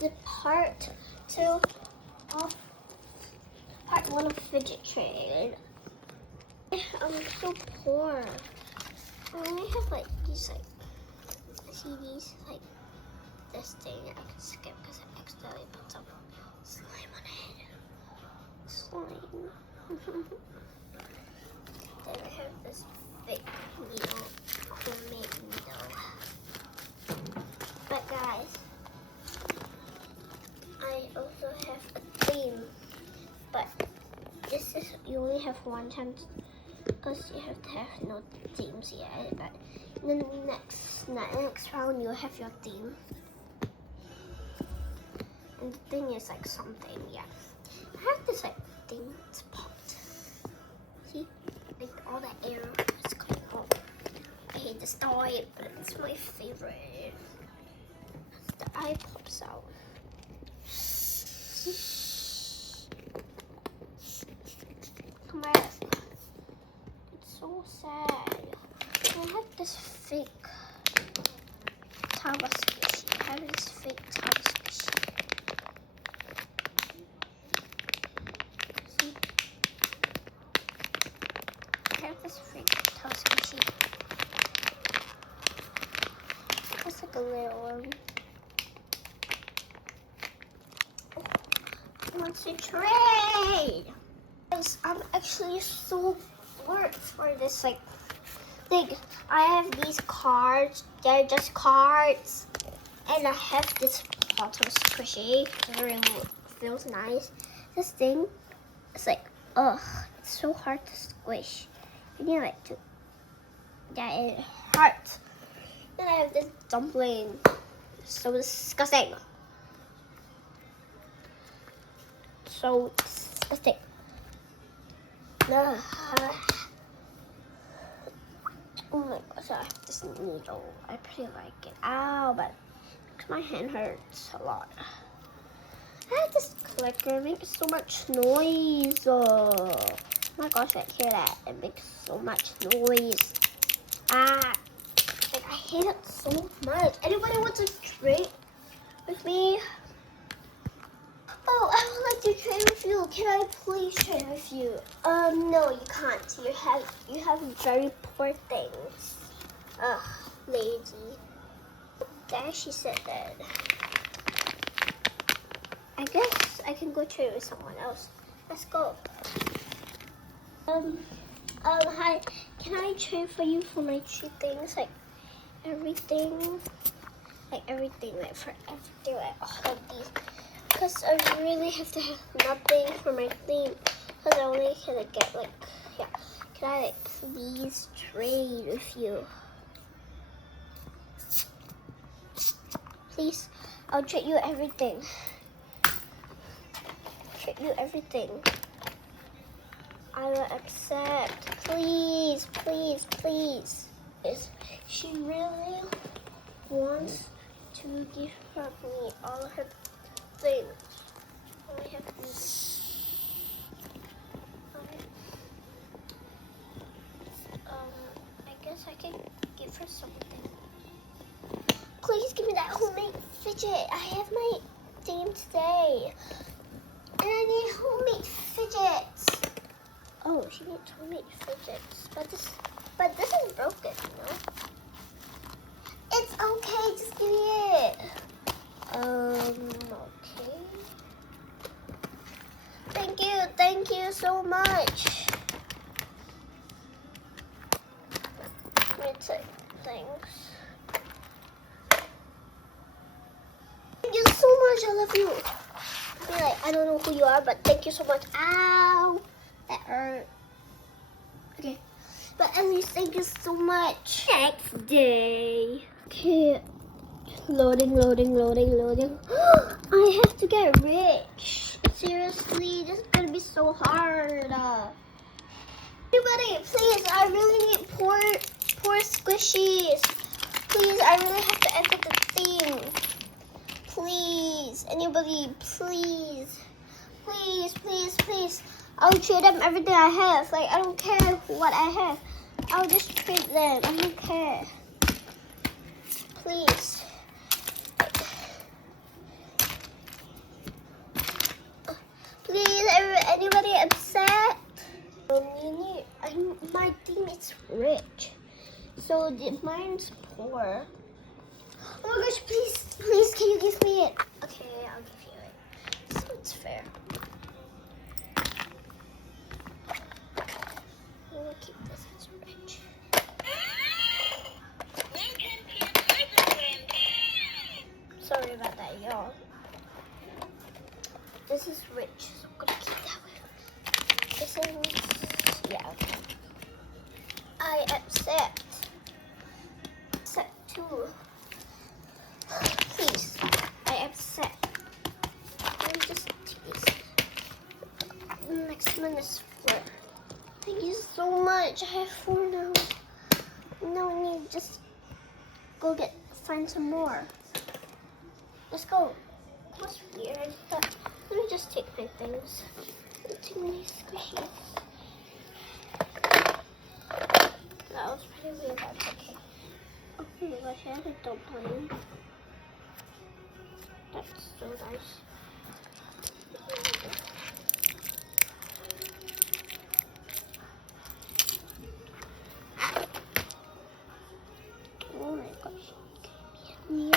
the part 2 of part 1 of Fidget Trade. I'm so poor. I only have like these see these this thing I can skip because I accidentally put some slime on it. Slime. Then I have this big needle, homemade needle. But guys, I also have a theme. But this is, you only have one chance because you have to have no themes yet. But in the next round, you'll have your theme. And the thing is like something, yeah. I have this thing that's popped. See? Like all the air is coming out. I hate this toy, but it's my favorite. The eye pops out. See? Come on. It's so sad. I have this fake Taba squishy. I have this fake Taba squishy. See? I have this fake Taba squishy. It's like a little one. Oh, I want to trade. Guys, I'm actually so bored for this thing. I have these cards. They're just cards, and I have this bottom squishy. It really feels nice. This thing, it's like, ugh, it's so hard to squish. You need to, yeah, it hurts. Then I have this dumpling. It's so disgusting. So disgusting. Oh my gosh, I have this needle. I pretty like it. Ow, but my hand hurts a lot. I have this clicker. It makes so much noise. Oh my gosh, I hear that. It makes so much noise. I hate it so much. Anybody want to trade with me? Oh, I would like to trade with you. Can I please trade with you? No, you can't. You have very poor things. Ugh, lazy. There, she said that. I guess I can go trade with someone else. Let's go. Hi. Can I trade for you for my 3 things? Like everything, like for everything, like all of these. Because I really have to have nothing for my theme. Because I only can get yeah. Can I please trade with you? Please, I'll trade you everything. Trade you everything. I will accept. Please, please, please. She really wants to give me all her things. I have these. I guess I can give her something. Please give me that homemade fidget. I have my theme today. And I need homemade fidgets. Oh, she needs homemade fidgets. But this is broken, you know? It's okay, just give me it. Okay. Thank you so much. Let me take things. Thank you so much, I love you. I don't know who you are, but thank you so much. Ow, that hurt. Okay, but at least thank you so much. Next day. Okay, loading. I have to get rich. Seriously, this is gonna be so hard. Everybody, please, I really need poor squishies. Please, I really have to enter the theme. Please, anybody, please. I'll trade them everything I have. Like, I don't care what I have. I'll just trade them. I don't care. Please. think it's rich. So mine's poor. Oh my gosh, please, can you give me it? Okay, I'll give you it. So it's fair. I'm gonna keep this, it's rich. Sorry about that, y'all. This is rich, so I'm gonna keep that one. This is, yeah, okay. I accept. Accept too. Please, I accept. Let me just take this. The next one is 4. Thank you so much. I have 4 now. No need, just go find some more. Let's go. What's weird? But let me just take my things. Too many squishies. That was pretty weird. That's okay. Oh my gosh, I have a dumpling. That's so nice. Oh my gosh. Oh my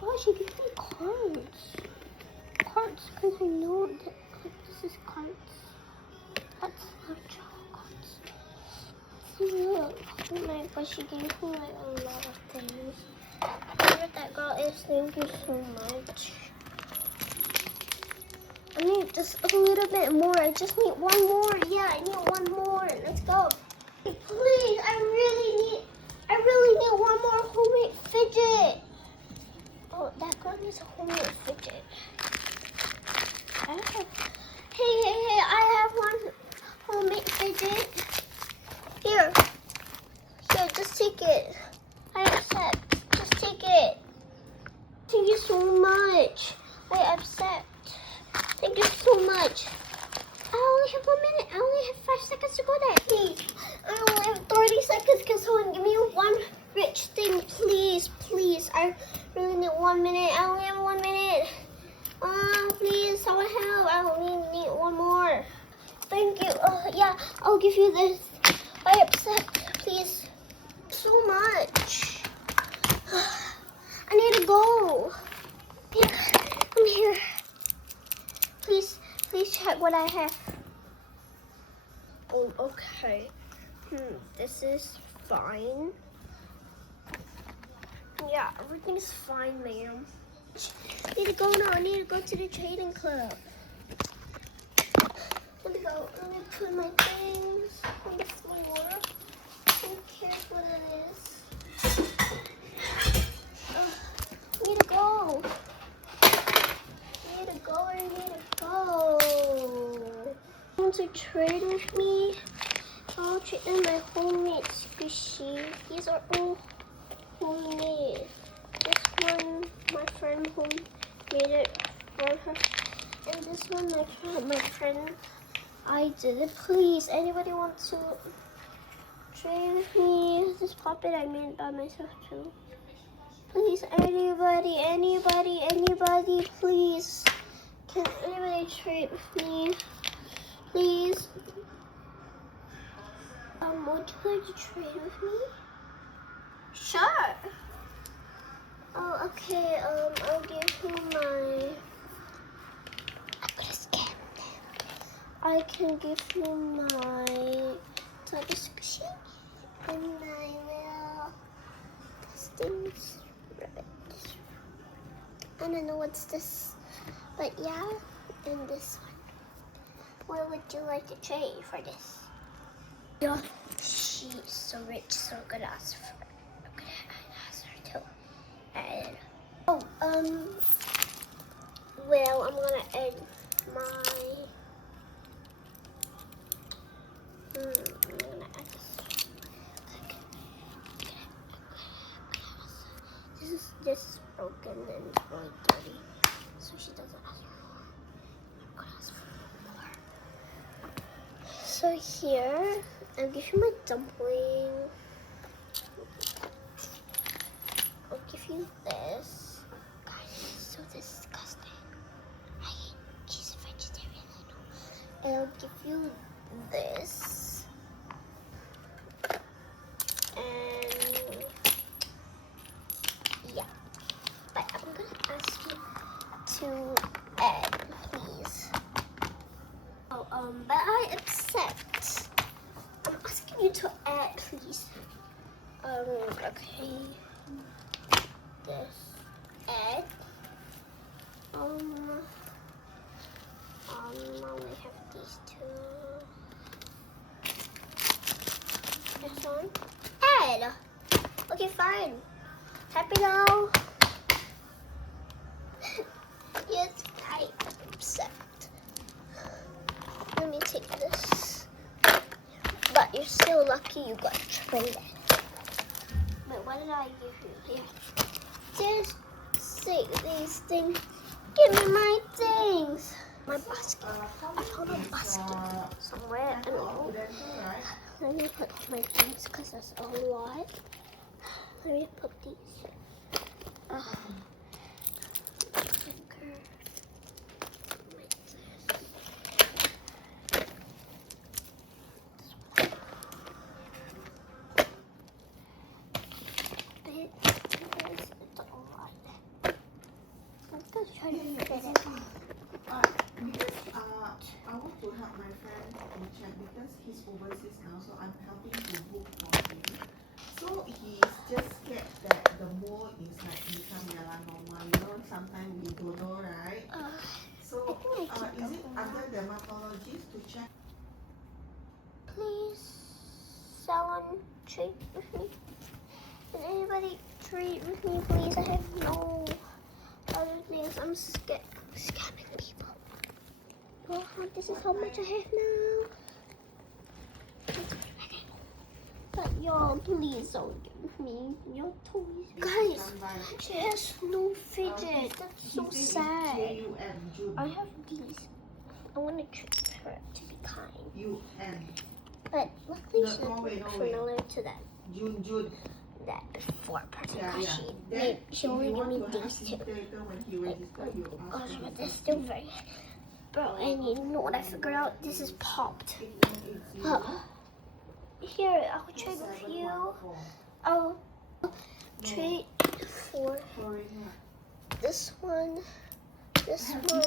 gosh, you give me cards. Cards, because I know that this is cards. That's not cards. Look. Oh my gosh, you gave me like a lot of things. Whoever that girl is, thank you so much. I need just a little bit more. I just need one more. Yeah, I need one more. Let's go. Please, I really need one more homemade fidget. Oh, that girl needs a homemade fidget. Hey, I have one homemade fidget. Here, just take it. I accept. Just take it. Thank you so much. I accept. Thank you so much. I only have 1 minute. I only have 5 seconds to go there. Please. I only have 30 seconds. Can someone give me one rich thing, please? I really need 1 minute. I only have 1 minute. Please, someone help. I only need one more. Thank you. Yeah, I'll give you this. I accept, please. So much. I need to go. Yeah, I'm here. Please check what I have. Oh, okay. This is fine. Yeah, everything's fine, ma'am. I need to go now. I need to go to the trading club. Let me go. Let me put my things. Let me get my water. Who cares what it is? I need to go. I need to go. Want to trade with me? I'll trade in my homemade squishy. These are all homemade. This one, my friend made it for her. And this one, my friend, I did it. Please, anybody want to trade with me? This puppet I made by myself too. Please, anybody, please. Can anybody trade with me? Please. Would you like to trade with me? Sure. Oh, okay. I'll give you my. I'm gonna scan them. I can give you my tiger squishy and my little things. I don't know what's this, but yeah, and this one. What would you like to trade for this? Yeah, she's so rich, so I'm gonna ask for her. I'm gonna ask her too. And well, I'm gonna add my. I'm gonna add this. This is broken and really dirty, so she doesn't ask for more. I'm gonna ask for more. So here, I'll give you my dumpling. I'll give you this. Guys, this is so disgusting. I hate she's a vegetarian, I know. And I'll give you this. ask you to add, please. Oh, but I accept. I'm asking you to add, please. Okay. This add. Now we have these two. This one. Add. Okay, fine. Happy now? Yes, I accept. Let me take this. But you're still lucky you got traded. Wait, what did I give you here? Just say these things. Give me my things. My basket. I found a basket somewhere. I don't know. Let me put my things because that's a lot. Let me put these. Try to fit it. I want to help my friend to check because he's overseas now, so I'm helping to book for him. So he's just scared that the mold is like become melanoma. You know, sometimes we don't know, right? So is it under dermatologist to check? Please, someone treat with me. Can anybody treat with me, please? I have no other things. I'm scared. I'm scamming people. Oh, this is how much I have now. But y'all, please don't give me your toys. Guys, she has no fidget. That's so sad. I have these. I want to treat her to be kind. But luckily she's not familiar to that. That before person because she only gave me these two. Like, oh gosh, but they're still very. Bro, and you know what I figured out? This is popped. Here, I'll trade with you. I'll trade for this one, this one,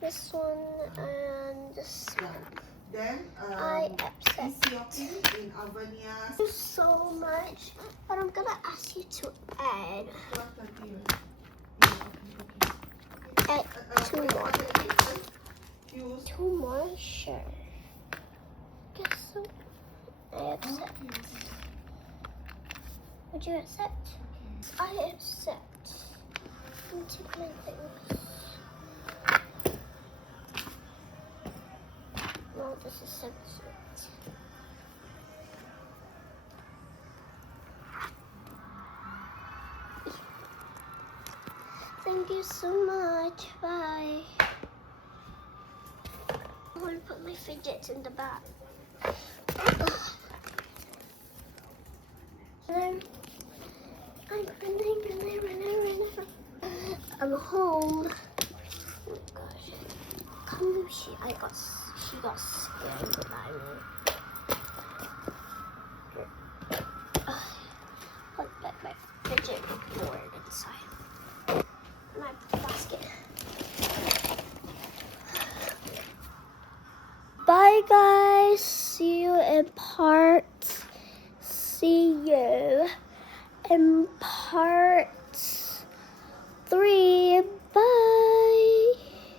this one, and this one. Then I accept. Thank you so much, but I'm gonna ask you to add 2 more. 2 more, sure. Guess so. I accept. Would you accept? I accept. Let me take my things. No, this is so sweet. Thank you so much. Bye. I'm going to put my fidgets in the bag. I'm home. Oh my gosh. Come, she got scared by me. Put back my fidget board inside my basket. Bye guys. See you in part 3. Bye.